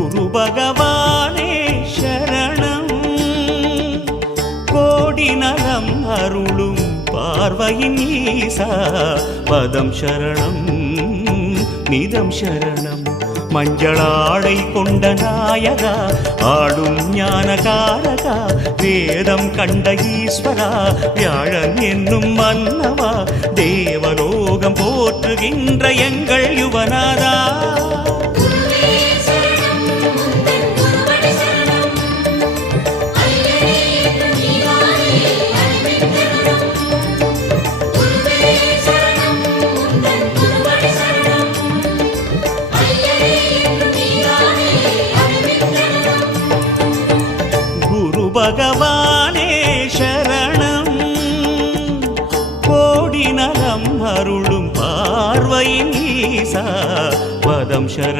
குரு பகவானே சரணம் கோடி நலம் அருளும் பார்வையின் ஈசா பதம் சரணம் நிதம் சரணம் மஞ்சளாடை கொண்ட நாயகா ஆடும் ஞானகாரகா வேதம் கண்ட ஈஸ்வரா வியாழன் என்னும் மன்னவா தேவலோகம் போற்றுகின்ற எங்கள் யுவனாதா பகவானே சரணம் கோடி நலம் அருளும் பார்வையின் ஈசா பதம் சரணம்